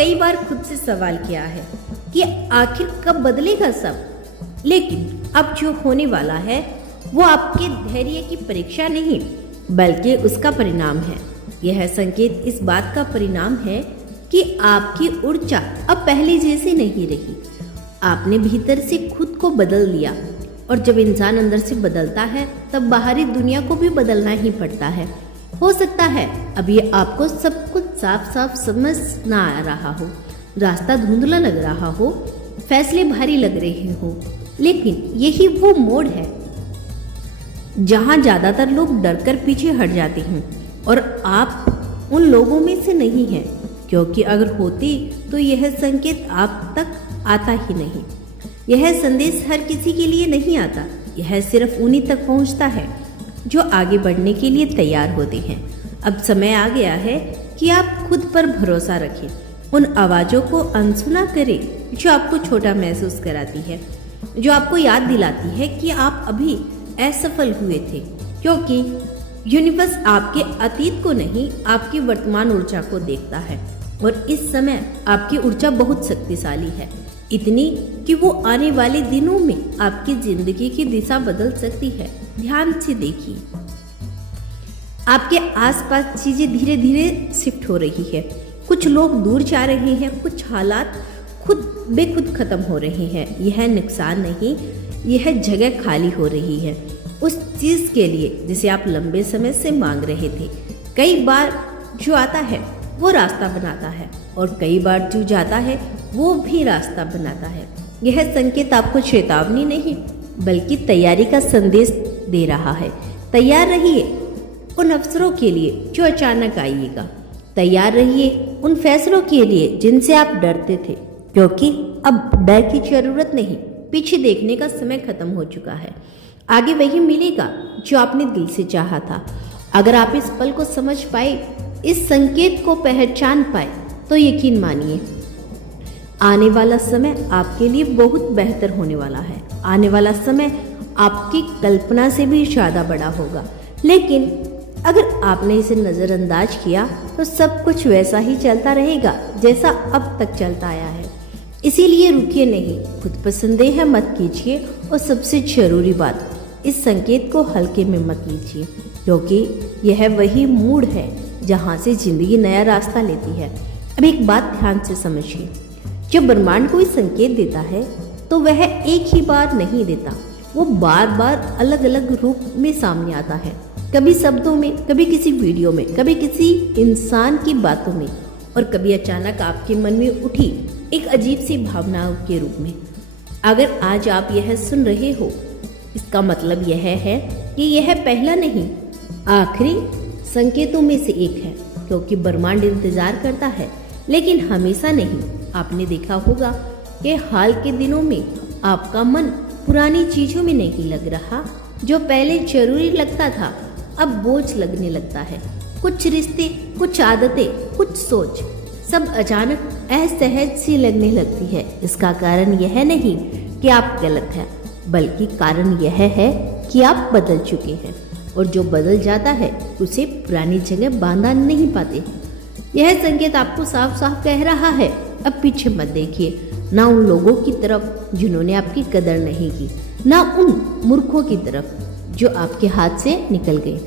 कई बार खुद से सवाल किया है कि आखिर कब बदलेगा सब। लेकिन अब जो होने वाला है वो आपके धैर्य की परीक्षा नहीं बल्कि उसका परिणाम है। यह संकेत इस बात का परिणाम है कि आपकी ऊर्जा अब पहले जैसी नहीं रही। आपने भीतर से खुद को बदल लिया और जब इंसान अंदर से बदलता है तब बाहरी दुनिया को भी बदलना ही पड़ता है। हो सकता है अभी आपको सब कुछ साफ साफ समझ ना आ रहा हो, रास्ता धुंधला लग रहा हो, फैसले भारी लग रहे हो, लेकिन यही वो मोड़ है जहां ज्यादातर लोग डरकर पीछे हट जाते हैं और आप उन लोगों में से नहीं हैं, क्योंकि अगर होती तो यह संकेत आप तक आता ही नहीं। यह संदेश हर किसी के लिए नहीं आता, यह सिर्फ उन्हीं तक पहुंचता है जो आगे बढ़ने के लिए तैयार होते हैं। अब समय आ गया है कि आप खुद पर भरोसा रखें, उन आवाज़ों को अनसुना करें जो आपको छोटा महसूस कराती है, जो आपको याद दिलाती है कि आप अभी असफल हुए थे, क्योंकि यूनिवर्स आपके अतीत को नहीं आपकी वर्तमान ऊर्जा को देखता है और इस समय आपकी ऊर्जा बहुत शक्तिशाली है, इतनी कि वो आने वाले दिनों में आपकी जिंदगी की दिशा बदल सकती है। ध्यान से देखिए, आपके आसपास चीजें धीरे धीरे शिफ्ट हो रही है। कुछ लोग दूर जा रहे हैं, कुछ हालात खुद बेखुद खत्म हो रहे हैं। यह नुकसान नहीं, यह जगह खाली हो रही है उस चीज के लिए जिसे आप लंबे समय से मांग रहे थे। कई बार जो आता है वो रास्ता बनाता है और कई बार जो जाता है वो भी रास्ता बनाता है। यह संकेत आपको चेतावनी नहीं बल्कि तैयारी का संदेश दे रहा है। तैयार रहिए उन अवसरों के लिए जो अचानक आइएगा। तैयार रहिए उन फैसलों के लिए जिनसे आप डरते थे, क्योंकि अब डर की जरूरत नहीं, पीछे देखने का समय खत्म हो चुका है। आगे वही मिलेगा जो आपने दिल से चाहा था। अगर आप इस पल को समझ पाए, इस संकेत को पहचान पाए, तो यकीन मानिए आने वाला समय आपके लिए बहुत बेहतर होने वाला है। आने वाला समय आपकी कल्पना से भी ज़्यादा बड़ा होगा, लेकिन अगर आपने इसे नज़रअंदाज किया तो सब कुछ वैसा ही चलता रहेगा जैसा अब तक चलता आया है। इसीलिए रुकिए नहीं, खुद पर संदेह मत कीजिए और सबसे जरूरी बात, इस संकेत को हल्के में मत लीजिए, क्योंकि यह वही मोड़ है जहाँ से जिंदगी नया रास्ता लेती है। अब एक बात ध्यान से समझिए, जब ब्रह्मांड कोई संकेत देता है तो वह एक ही बार नहीं देता, वो बार बार अलग अलग रूप में सामने आता है। कभी शब्दों में, कभी किसी वीडियो में, कभी किसी इंसान की बातों में और कभी अचानक आपके मन में उठी एक अजीब सी भावनाओं के रूप में। अगर आज आप यह सुन रहे हो, इसका मतलब यह है कि यह पहला नहीं आखिरी संकेतों में से एक है, क्योंकि ब्रह्मांड इंतजार करता है लेकिन हमेशा नहीं। आपने देखा होगा कि हाल के दिनों में आपका मन पुरानी चीजों में नहीं लग रहा। जो पहले जरूरी लगता था अब बोझ लगने लगता है। कुछ रिश्ते, कुछ आदतें, कुछ सोच सब अचानक असहज सी लगने लगती है। इसका कारण यह नहीं कि आप गलत हैं, बल्कि कारण यह है कि आप बदल चुके हैं और जो बदल जाता है उसे पुरानी जगह बांधा नहीं पाते हैं। यह संकेत आपको साफ साफ कह रहा है, अब पीछे मत देखिए, ना उन लोगों की तरफ जिन्होंने आपकी कदर नहीं की, ना उन मूर्खों की तरफ जो आपके हाथ से निकल गए,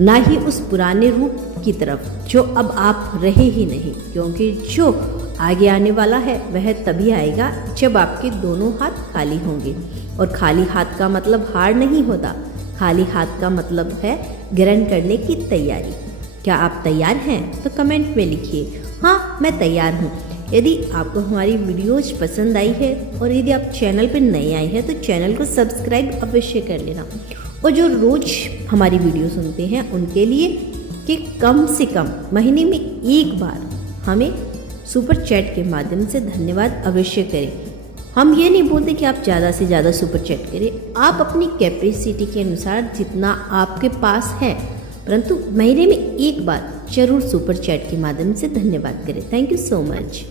ना ही उस पुराने रूप की तरफ जो अब आप रहे ही नहीं, क्योंकि जो आगे आने वाला है वह तभी आएगा जब आपके दोनों हाथ खाली होंगे। और खाली हाथ का मतलब हार नहीं होता, खाली हाथ का मतलब है ग्रहण करने की तैयारी। क्या आप तैयार हैं? तो कमेंट में लिखिए, हाँ मैं तैयार हूँ। यदि आपको हमारी वीडियोज पसंद आई है और यदि आप चैनल पर नए आए हैं तो चैनल को सब्सक्राइब अवश्य कर लेना। और जो रोज हमारी वीडियो सुनते हैं उनके लिए कि कम से कम महीने में एक बार हमें सुपर चैट के माध्यम से धन्यवाद अवश्य करें। हम ये नहीं बोलते कि आप ज़्यादा से ज़्यादा सुपर चैट करें, आप अपनी कैपेसिटी के अनुसार जितना आपके पास है, परंतु महीने में एक बार जरूर सुपर चैट के माध्यम से धन्यवाद करें। Thank you so much.